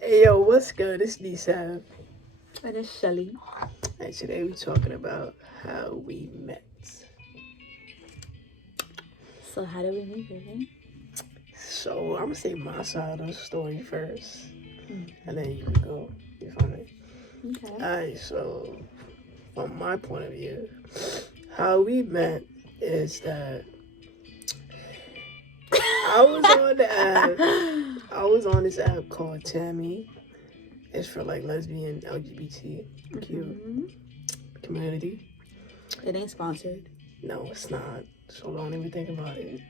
Hey yo, what's good? It's Dsav. And it's Shelly. And today we're talking about how we met. So how do we meet, baby? So I'm gonna say my side of the story first, Mm. and then you can go. You feel me? Okay. Alright, so from my point of view, how we met is that I was on the app. I was on this app called Tammy. It's for like lesbian LGBTQ community. It ain't sponsored. No, it's not. So don't even think about it.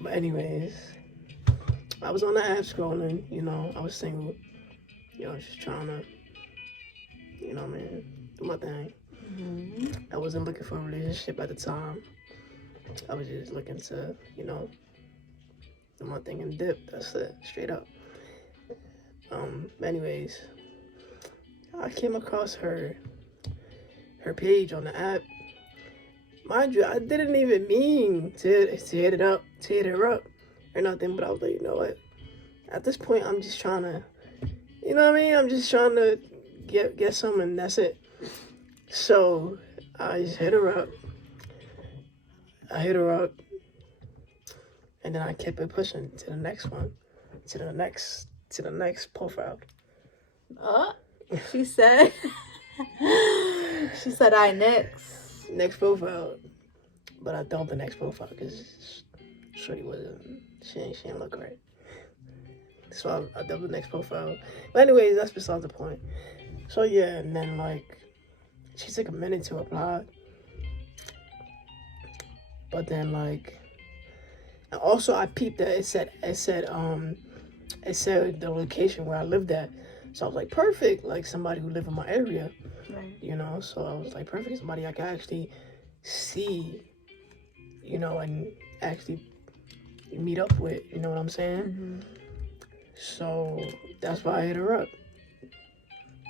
But anyways, I was on the app scrolling, I was single, just trying to, man, do my thing. I wasn't looking for a relationship at the time. I was just looking to, do my thing and dip. That's it, straight up. Anyways, I came across her page on the app. Mind you, I didn't even mean to hit her up or nothing, but I was like, you know what? At this point, I'm just trying to, I'm just trying to get something. That's it. So I just hit her up. And then I kept it pushing to the next one, to the next profile. She said. She said, "I next." Next profile, but I dumped the next profile because Shorty wasn't. She didn't look right. So I dumped the next profile. But anyways, that's beside the point. So yeah, and then like she took a minute to reply. But then like and also I peeped that it said the location where I lived at. So I was like, perfect, like somebody who lived in my area. Right. So I was like, perfect, somebody I can actually see, and actually meet up with, you know what I'm saying? So that's why I hit her up.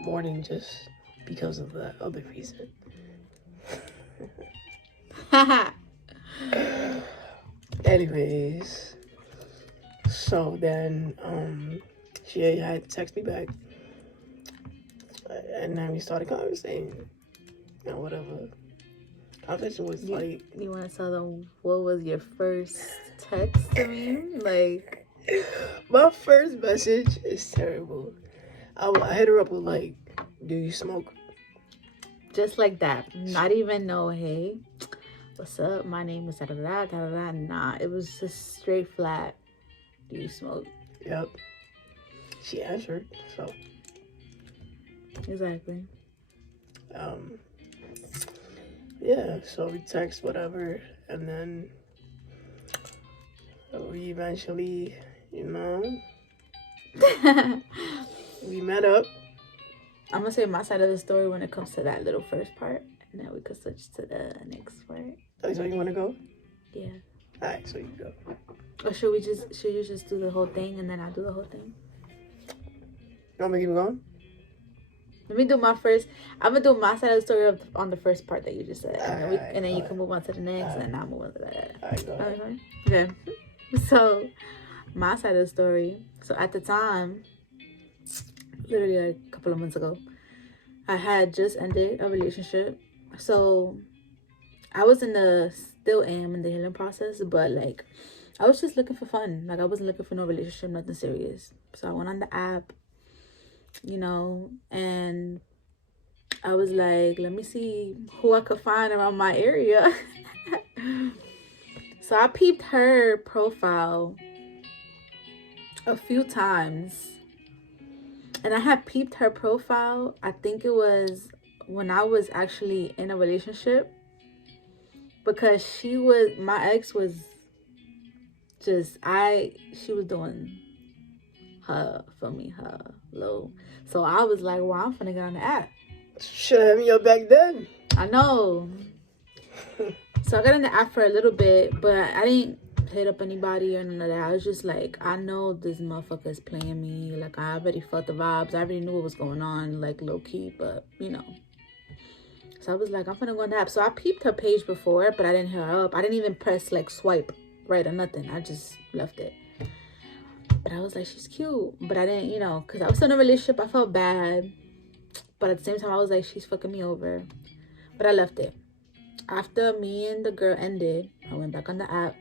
More than just because of that other reason. Anyways, so then she had to text me back, and then we started conversating, and whatever. Conversation was like. You want to tell them what was your first text to me? Like, My first message is terrible. I hit her up with like, "Do you smoke?" just like that. Not even no, hey, what's up? My name is da da da da da. Nah, it was just straight flat. Do you smoke? Yep. She answered. So. Exactly. Yeah. So we text whatever, and then we eventually, we met up. I'm gonna say my side of the story when it comes to that little first part, and then we could switch to the next part. Oh, so you want to go? Yeah. All right, so you go. Or should you just do the whole thing and then I do the whole thing? You want me to keep going? Let me do my first. I'm gonna do my side of the story on the first part that you just said, and then you can move on to the next, and I'll move on to that. All right, go ahead. Okay. So, my side of the story. So at the time, literally like a couple of months ago, I had just ended a relationship. So I was still am in the healing process, but like I was just looking for fun. Like I wasn't looking for no relationship, nothing serious. So I went on the app, and I was like, let me see who I could find around my area. So I peeped her profile a few times. And I had peeped her profile, I think it was when I was actually in a relationship. Because my ex was she was doing her for me, her low. So I was like, well, I'm finna get on the app. Should have me up back then. I know. So I got on the app for a little bit, but I didn't hit up anybody or none of that. I was just like, I know this motherfucker is playing me. Like, I already felt the vibes. I already knew what was going on, like, low-key, but, So I was like, I'm finna go on the app. So I peeped her page before, but I didn't hit her up. I didn't even press, like, swipe right or nothing. I just left it. But I was like, she's cute. But I didn't, because I was still in a relationship. I felt bad. But at the same time, I was like, she's fucking me over. But I left it. After me and the girl ended, I went back on the app.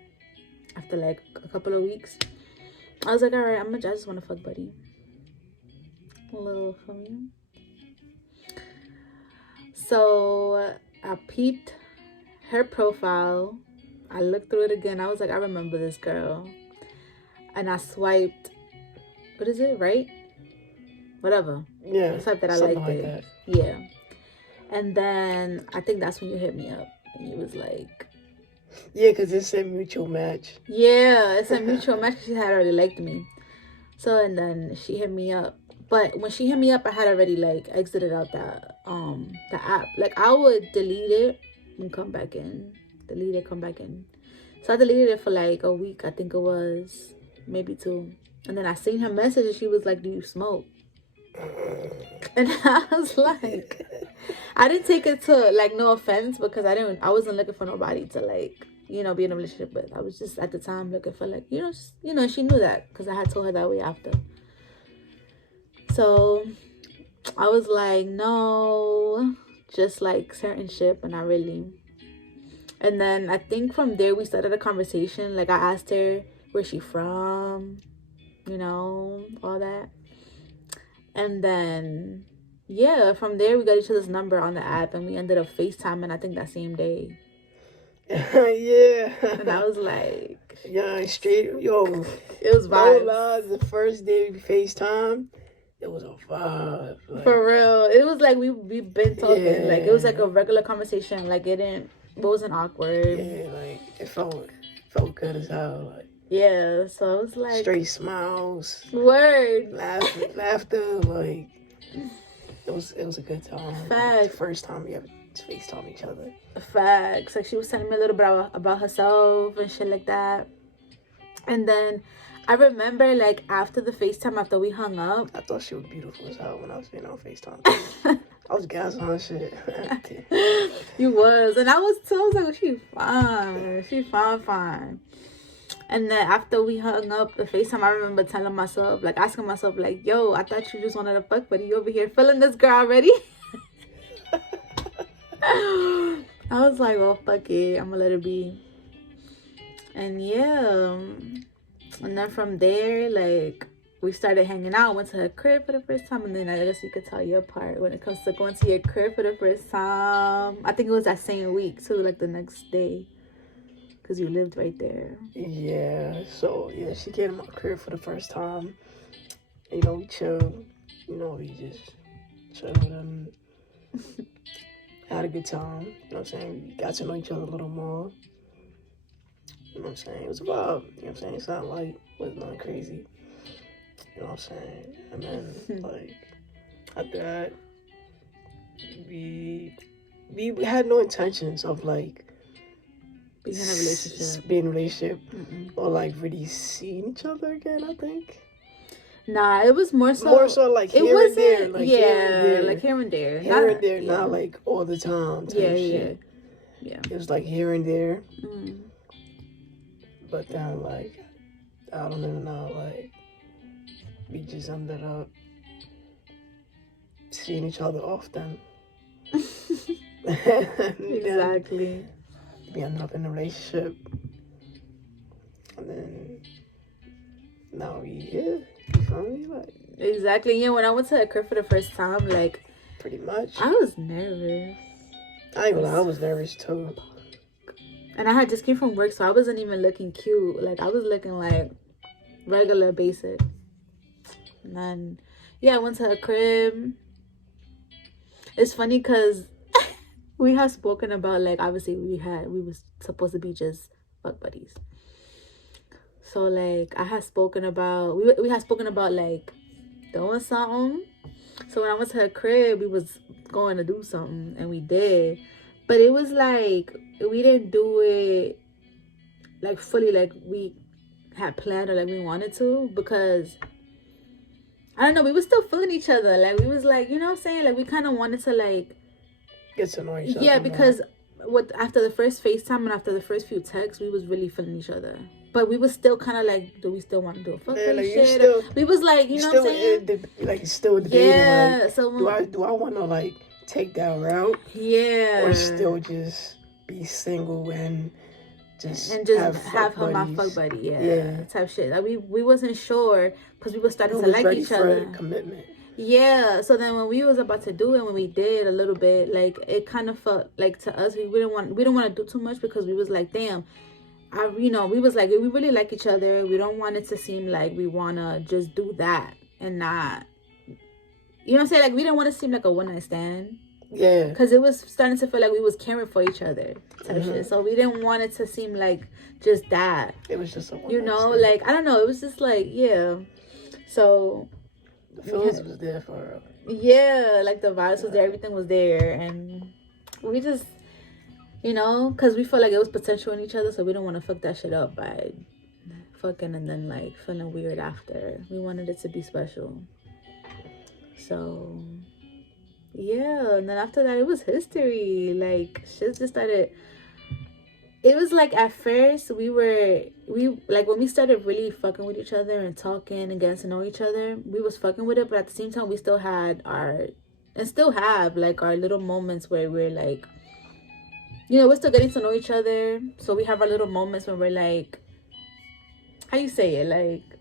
After like a couple of weeks, I was like, all right, I just want to fuck buddy. A little for me. So I peeped her profile. I looked through it again. I was like, I remember this girl. And I swiped, what is it, right? Whatever. Yeah. I swiped that I liked like it. That. Yeah. And then I think that's when you hit me up. And you was like... Yeah, because it said mutual match. Yeah, it said mutual match because she had already liked me. So, and then she hit me up. But when she hit me up, I had already, like, exited out the app. Like, I would delete it and come back in. Delete it, come back in. So I deleted it for, like, a week. I think it was maybe 2. And then I seen her message and she was like, do you smoke? And I was like, I didn't take it to, like, no offense, because I wasn't looking for nobody to, like, be in a relationship with. I was just at the time looking for, like, she knew that because I had told her that way after. So I was like, no, just like certain shit, but not really. And then I think from there we started a conversation. Like, I asked her where she from, all that. And then, yeah, from there we got each other's number on the app and we ended up FaceTiming, I think, that same day. Yeah. And I was like... Yeah, straight, yo. It was vibes. No lies, the first day we FaceTime, it was a vibe. Like, for real. It was like we've been talking. Yeah. Like, it was like a regular conversation. Like, it wasn't awkward. Yeah, like, it felt good as hell. Like, yeah, so I was like... Straight smiles. Word. Laughter, like... It was a good time. Facts. Like, the first time we ever FaceTime each other. Facts. Like, she was telling me a little bit about herself and shit like that. And then I remember, like, after the FaceTime, after we hung up... I thought she was beautiful as hell when I was being on FaceTime. I was gassing on shit. You was. And I was too. I was like, she's fine. She's fine. And then after we hung up the FaceTime, I remember telling myself, like, asking myself, like, yo, I thought you just wanted to fuck, but you over here feeling this girl already? I was like, well, fuck it. I'm gonna let it be. And yeah. And then from there, like, we started hanging out. Went to her crib for the first time. And then I guess you could tell your part when it comes to going to your crib for the first time. I think it was that same week, too, like the next day. Because you lived right there. Yeah. So, yeah, she came to my crib for the first time. We chilled. We just chilled and had a good time. You know what I'm saying? We got to know each other a little more. You know what I'm saying? It was a vibe. You know what I'm saying? It's not like it was nothing crazy. You know what I'm saying? And then, like, after that, we had no intentions of, like, being in a relationship. Or, like, really seeing each other again, I think. Nah, it was more so like here and there. Like, yeah, here and there. Like here and there. Here and there, not like all the time type shit. Yeah. It was like here and there. But then, like, I don't even know, like, we just ended up seeing each other often. Exactly. We ended up in a relationship. And then now we here. You feel me? Like, exactly. Yeah, when I went to a crib for the first time, like, pretty much. I was nervous. I was nervous too. And I had just came from work, so I wasn't even looking cute. Like, I was looking like regular basic. And then, yeah, I went to a crib. It's funny because we had spoken about, like, obviously we was supposed to be just fuck buddies. So, like, I had spoken about, we had spoken about, like, doing something. So when I went to her crib, we was going to do something, and we did. But it was like, we didn't do it, like, fully, like, we had planned or, like, we wanted to. Because, I don't know, we were still feeling each other. Like, we was, like, you know what I'm saying? Like, we kind of wanted to, like, get to know each other. Yeah, because after the first FaceTime and after the first few texts, we was really feeling each other. but we was still kind of like, do we still want to do a fuck Yeah, like, shit? still, We was like, you know what I'm saying? Like, still debating. Yeah. Like, So do I want to like take that route? Yeah. Or still just be single and just have her my fuck buddy. Yeah. Type shit. Like we wasn't sure because we were starting to like each other. Commitment. Yeah, so then when we was about to do it, when we did a little bit, like it kind of felt like to us we didn't want to do too much because we was like, damn, we was like, we really like each other. We don't want it to seem like we wanna just do that and not, you know what I'm saying? Like we didn't want to seem like a one night stand. Yeah. Because it was starting to feel like we was caring for each other type shit. So we didn't want it to seem like just that. It was just a one night stand. Like I don't know. It was just like So. The feelings was there for her. Yeah, like the vibes was there, everything was there, and we just, because we felt like it was potential in each other, so we don't want to fuck that shit up by fucking and then like feeling weird after. We wanted it to be special. So, yeah, and then after that, it was history. Like shit just started. It was like at first we like when we started really fucking with each other and talking and getting to know each other, we was fucking with it, but at the same time we still had still have like our little moments where we're like, we're still getting to know each other. So we have our little moments when we're like, how you say it? Like,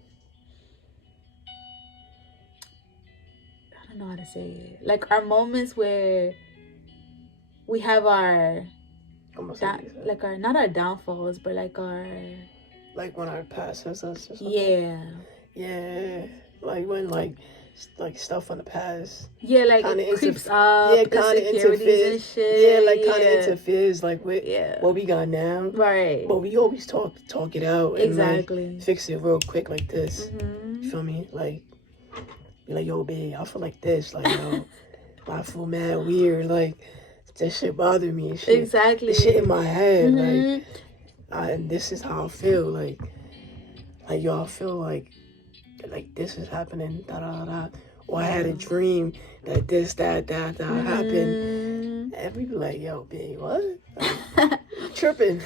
I don't know how to say it. Like our moments where we have our like our not our downfalls, but like when our past has us or something. Yeah, like when like stuff from the past. Yeah, like it creeps up. Yeah, kind of interferes. And shit. Yeah, like kind of interferes like with what we got now. Right. But we always talk it out and exactly like, fix it real quick like this. You feel me? Like be like, yo, babe, I feel like this. Like, yo, I feel mad weird. Like. That shit bothered me and shit. Exactly. The shit in my head, like, and this is how I feel, like yo, I feel like this is happening, da da da, or I had a dream that this, that happened, and we be like, yo, babe, what? Like, tripping.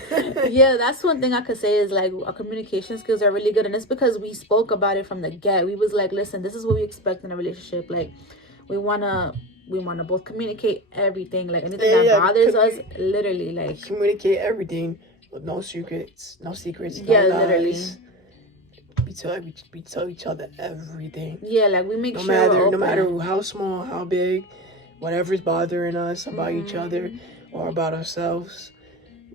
Yeah, that's one thing I could say is like our communication skills are really good, and it's because we spoke about it from the get. We was like, listen, this is what we expect in a relationship. Like, we wanna both communicate everything, like anything that bothers us, literally, like communicate everything with no secrets, no lies. Literally. We tell each other everything. Yeah, like we make sure no matter how small, how big, whatever's bothering us about each other or about ourselves,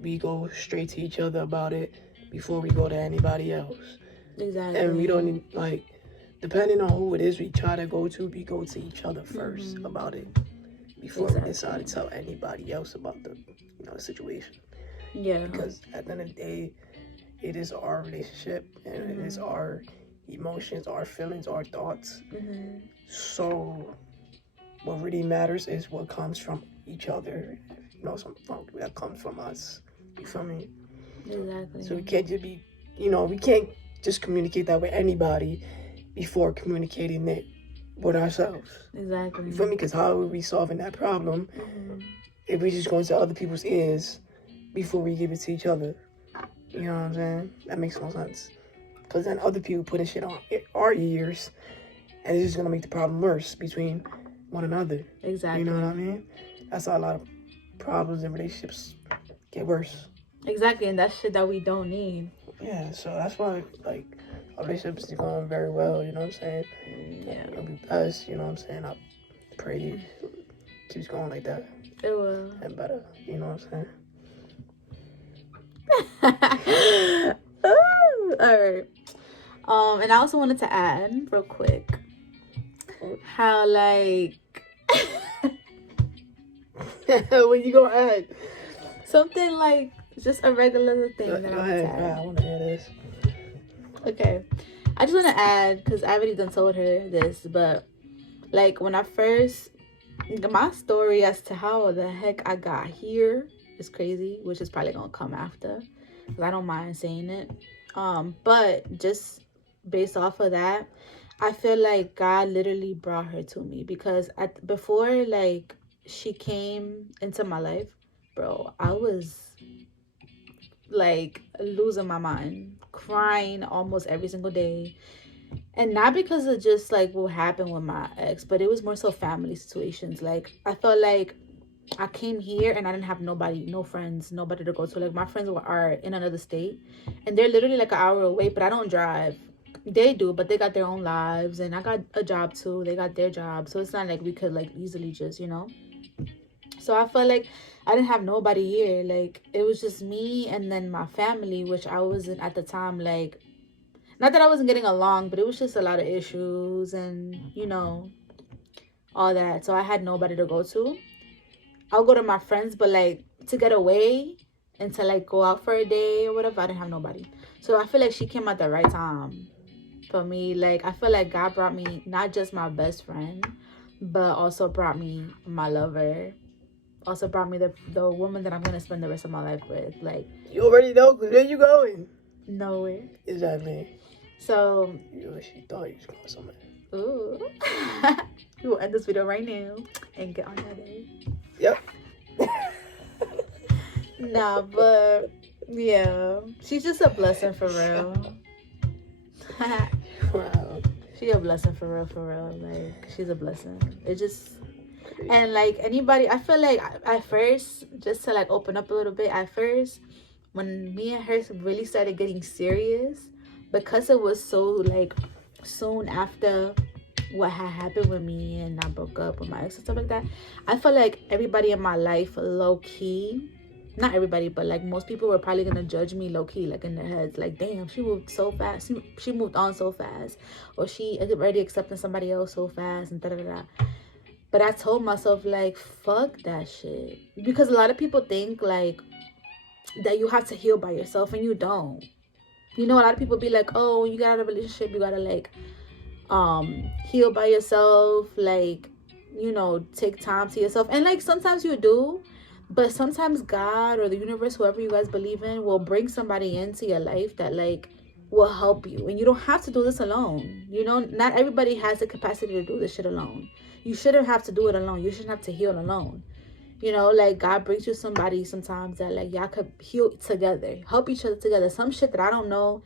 we go straight to each other about it before we go to anybody else. Exactly. And we don't need, like, depending on who it is we try to go to, we go to each other first about it before we decide to tell anybody else about the situation. Yeah. Because at the end of the day, it is our relationship and it is our emotions, our feelings, our thoughts. So what really matters is what comes from each other. That comes from us. You feel me? Exactly. So we can't just be, we can't just communicate that with anybody before communicating it with ourselves. Exactly. You feel me? Because how are we solving that problem if we just go into other people's ears before we give it to each other? You know what I'm saying? That makes no sense. Because then other people putting shit on our ears, and it's just going to make the problem worse between one another. Exactly. You know what I mean? That's how a lot of problems in relationships get worse. Exactly, and that's shit that we don't need. Yeah, so that's why, like, our relationship is going very well, you know what I'm saying? Yeah. It'll be best, you know what I'm saying? I pray it keeps going like that. It will. And better, you know what I'm saying? All right. And I also wanted to add real quick how like what you gonna add? Something like just a regular thing that I want to add. I want to hear this. Okay, I just want to add because I already done told her this, but like when I first, my story as to how the heck I got here is crazy, which is probably gonna come after because I don't mind saying it. But just based off of that, I feel like God literally brought her to me because before like she came into my life, bro, I was like losing my mind crying almost every single day. And not because of just like what happened with my ex, but it was more so family situations. Like I felt like I came here and I didn't have nobody, no friends, nobody to go to. Like my friends are in another state and they're literally like an hour away, but I don't drive. They do, but they got their own lives and I got a job too. They got their job. So it's not like we could like easily just, So I felt like I didn't have nobody here. Like it was just me and then my family, which I wasn't at the time like, not that I wasn't getting along, but it was just a lot of issues and, all that. So I had nobody to go to. I'll go to my friends, but like to get away and to like go out for a day or whatever, I didn't have nobody. So I feel like she came at the right time for me. Like I feel like God brought me not just my best friend, but also brought me my lover. Also brought me the woman that I'm gonna spend the rest of my life with. Like you already know, cause where you going? Nowhere. Exactly. So she thought you was going somewhere. Ooh. We will end this video right now and get on your day. Yep. Nah, but yeah, she's just a blessing for real. Wow. She a blessing for real. Like she's a blessing. It just and like anybody, I feel like at first, just to like open up a little bit, at first when me and her really started getting serious, because it was so like soon after what had happened with me and I broke up with my ex and stuff like that, I felt like everybody in my life low key, not everybody, but like most people were probably gonna judge me low key, like in their heads, like damn, she moved so fast, she moved on so fast, or she already accepting somebody else so fast and da da da. But I told myself like fuck that shit, because a lot of people think like that you have to heal by yourself and you don't. A lot of people be like, oh, you got out of a relationship, you gotta like heal by yourself, like take time to yourself, and like sometimes you do, but sometimes God or the universe, whoever you guys believe in, will bring somebody into your life that like will help you, and you don't have to do this alone. Not everybody has the capacity to do this shit alone. You shouldn't have to do it alone. You shouldn't have to heal alone. Like God brings you somebody sometimes that like y'all could heal together, help each other together. Some shit that I don't know,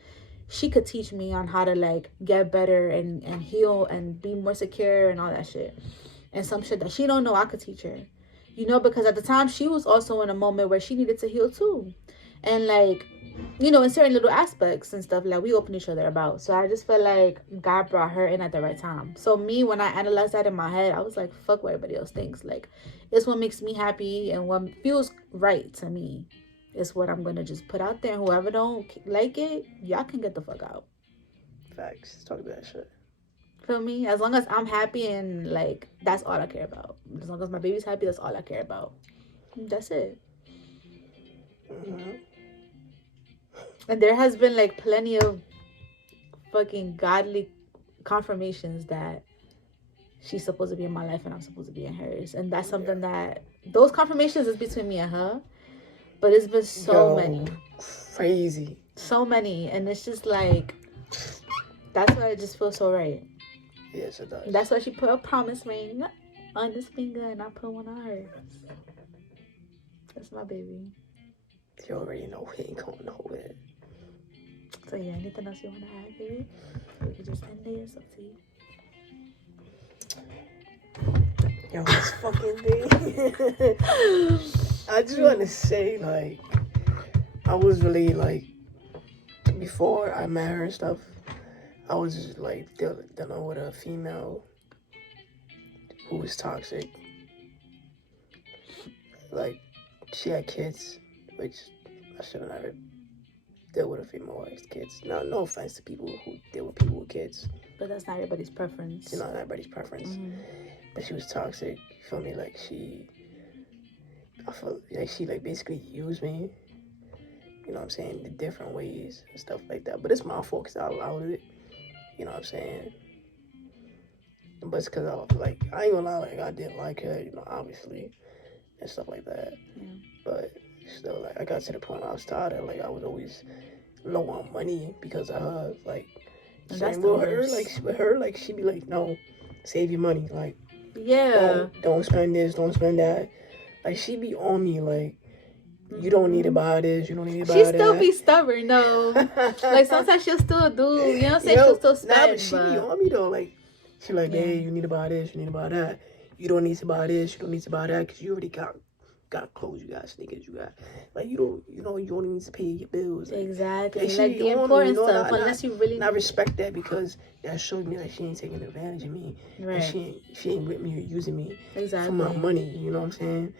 she could teach me on how to like get better and heal and be more secure and all that shit. And some shit that she don't know, I could teach her. Because at the time she was also in a moment where she needed to heal too. And like, in certain little aspects and stuff, like we open each other about. So I just felt like God brought her in at the right time. So me, when I analyzed that in my head, I was like, fuck what everybody else thinks. Like, it's what makes me happy and what feels right to me. Is what I'm gonna just put out there. Whoever don't like it, y'all can get the fuck out. Facts. Talk about that shit. Feel me? As long as I'm happy and like that's all I care about. As long as my baby's happy, that's all I care about. That's it. Mm-hmm. And there has been like plenty of fucking godly confirmations that she's supposed to be in my life and I'm supposed to be in hers. And that's something that those confirmations is between me and her. But it's been so many. Crazy. So many. And it's just like, that's why it just feels so right. Yes, it does. That's why she put a promise ring on this finger and I put one on hers. That's my baby. You already know we ain't going nowhere. So yeah, anything else you want to add, baby? We can just end it. It's up to you. Yo, this fucking thing. I just want to say, like, I was really, like, before I met her and stuff, I was just, like, dealing with a female who was toxic. Like, she had kids, which I should have never dealt with a female with kids. No offense to people who deal with people with kids. But that's not everybody's preference. It's not everybody's preference. Mm-hmm. But she was toxic. You feel me? Like, I feel like she, like, basically used me. You know what I'm saying? In different ways and stuff like that. But it's my fault because I allowed it. You know what I'm saying? But it's because I ain't gonna lie, like, I didn't like her, obviously. And stuff like that. Yeah. But still, like, I got to the point where I was tired of, like, I was always low on money because of her. Like, same with her, like, she'd be like, no, save your money. Like, yeah. Don't spend this, don't spend that. Like, she be on me, like, You don't need to buy this. You don't need to buy She that. still be stubborn though. Like sometimes she'll still do. You know what I'm saying? She'll still spend. Nah, but she be on me though. Like she like, hey, you need to buy this. You need to buy that. You don't need to buy this. You don't need to buy that because you already got clothes. You got sneakers. You got like you don't need to pay your bills. Exactly. Like the important stuff. Unless you really. I respect that because that shows me that she ain't taking advantage of me. Right. And she ain't with me or using me. Exactly. For my money. You know what I'm saying?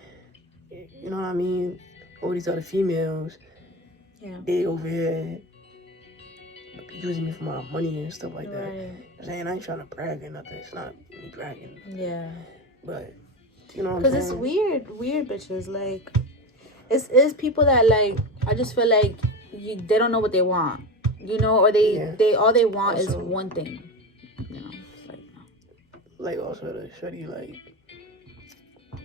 You know what I mean? All these other females. Yeah. They over here using me for my money and stuff like that. Right. I'm saying I ain't trying to brag or nothing. It's not me bragging. Yeah. But you know what I'm saying? Because it's weird bitches. Like it's people that like I just feel like they don't know what they want. You know, or they all they want also, is one thing. You know, like also the shorty like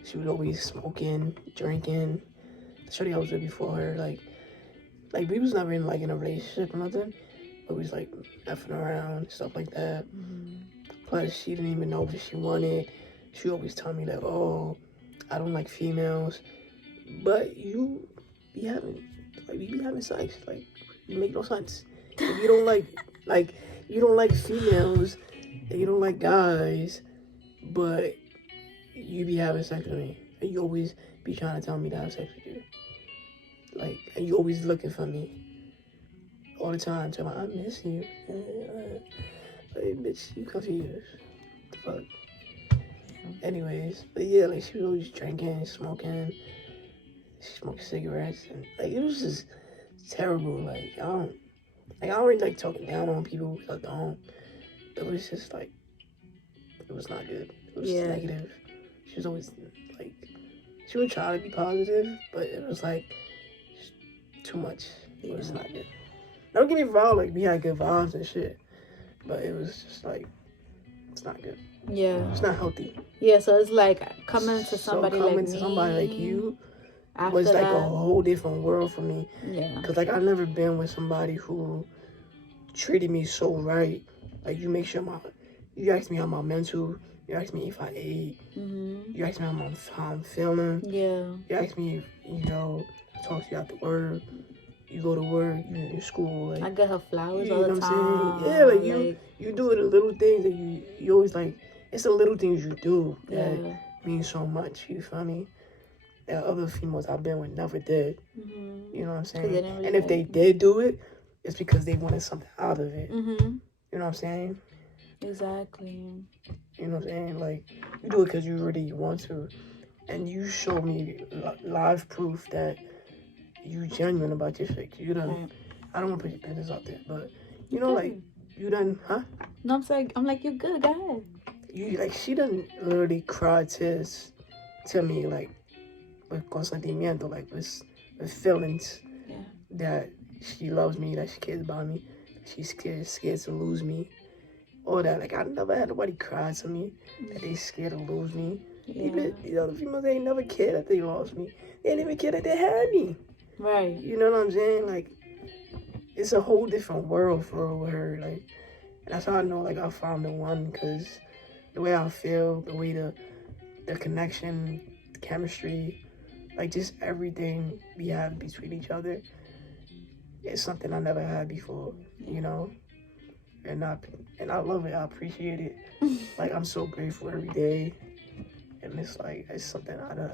she was always smoking, drinking. The shorty I was with before her, like we was never in like in a relationship or nothing. But we was like effing around, stuff like that. Mm-hmm. Plus she didn't even know what she wanted. She always told me like, oh, I don't like females. But you be having sex. Like it make no sense. If you don't like you don't like females and you don't like guys, but you be having sex with me. And you always be trying to tell me to have sex with you. Like, and you always looking for me. All the time. Tell me, I miss you. Like, bitch, you confused. The fuck? Anyways, but yeah, like, she was always drinking, smoking. She smoked cigarettes. And, like, it was just terrible. Like, I don't really like talking down on people because I don't. It was just, like, it was not good. It was negative. She was always, like, she would try to be positive, but it was, like, too much. It was not good. Don't get me wrong, like, we had good vibes and shit, but it was just, like, it's not good. Yeah. It's not healthy. Yeah, so it's, like, coming to somebody like you was, like, a whole different world for me. Yeah. Because, like, I've never been with somebody who treated me so right. Like, you make sure you ask me how my mental, you ask me if I ate, you ask me how I'm feeling. Yeah. You ask me, talk to you after work. You go to work, you in your school. Like, I get her flowers all the time. I'm saying? Yeah, like you do the little things that you always like. It's the little things you do that mean so much. You feel me? That other females I've been with never did. Mm-hmm. You know what I'm saying? Really and if they did do it, it's because they wanted something out of it. Mm-hmm. You know what I'm saying? Exactly. You know what I'm saying? Like, you do it because you really want to. And you show me live proof that you genuine about your shit. You done, I don't want to put your business out there, but, like, you done, huh? No, I'm like, you're good, go ahead. She done literally cried tears to me, like, with consentimiento, like, with feelings that she loves me, that she cares about me, she's scared to lose me. All that, like, I never had nobody cry to me that they scared to lose me. Yeah. Even the other females, they ain't never cared that they lost me. They didn't even care that they had me. Right. You know what I'm saying? Like, it's a whole different world for her. Like, and that's how I know, like, I found the one, because the way I feel, the way the connection, the chemistry, like, just everything we have between each other, it's something I never had before, And I love it. I appreciate it. Like, I'm so grateful every day. And it's like, it's something I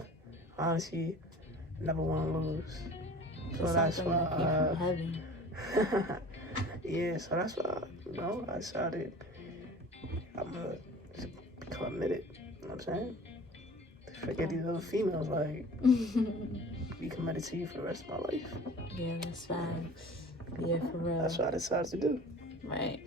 honestly never want to lose. So that's why yeah, so that's why, I decided I'm going to become committed. You know what I'm saying? Forget these other females, like, be committed to you for the rest of my life. Yeah, that's facts. Yeah, for real. That's what I decided to do. Right.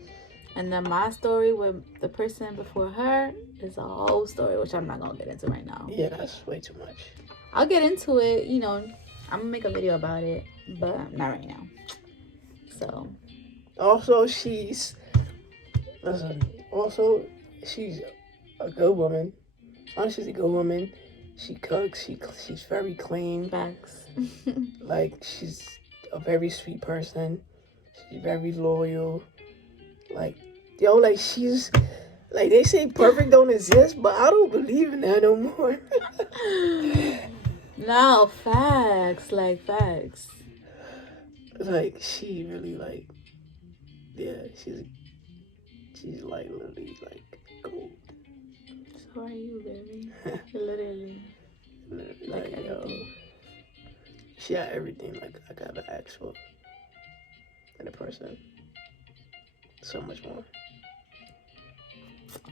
And then my story with the person before her is a whole story, which I'm not going to get into right now. Yeah, that's way too much. I'll get into it, I'm going to make a video about it, but not right now. So. Also, she's a good woman. Honestly, she's a good woman. She cooks. She's very clean. Facts. Like, she's a very sweet person. She's very loyal. Like, she's, like, they say perfect don't exist, but I don't believe in that no more. No, facts. Like, facts. Like, she really, like, yeah, she's like, literally, like, gold. So are you, baby. Literally. Like, everything. yo, she had everything, like, I gotta ask for in a person. So much more.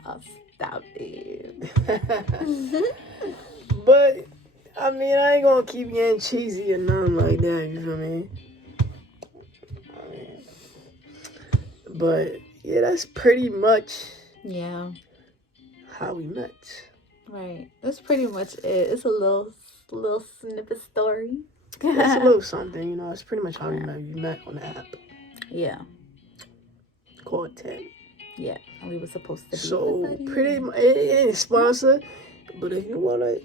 Oh, stop it. But, I mean, I ain't gonna keep getting cheesy or nothing like that, you feel me? But, yeah, that's pretty much Yeah. how we met. Right. That's pretty much it. It's a little snippet story. It's a little something, you know. It's pretty much how we met. We met on the app Yeah. called 10. Yeah. And we were supposed to be So, pretty much, it ain't sponsored. But if you wanna,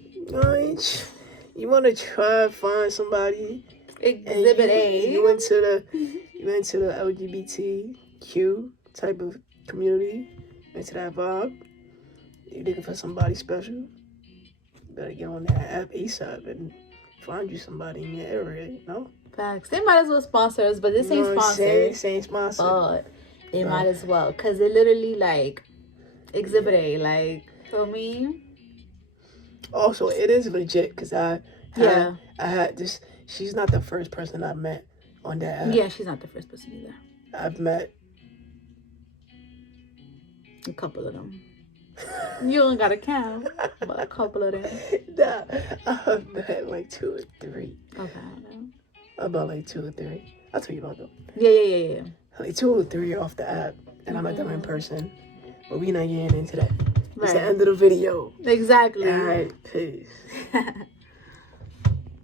you wanna try to find somebody, Exhibit A. you into the LGBTQ type of community, into that vibe. You're looking for somebody special. You better get on that app ASAP and find you somebody in your area. You know. Facts. They might as well sponsor us, but this ain't sponsored. This ain't sponsored. But they might as well, cause it literally like Exhibit A, like for me. Also, it is legit, cause I had this. She's not the first person I met on that app. Yeah, she's not the first person either. I've met a couple of them. You don't gotta count, but a couple of them. Nah, I've met like 2 or 3. Okay. About like 2 or 3. I'll tell you about them. Yeah. Like 2 or 3 off the app, and I met them in person. But we not getting into that. It's the end of the video. Exactly. All right, peace.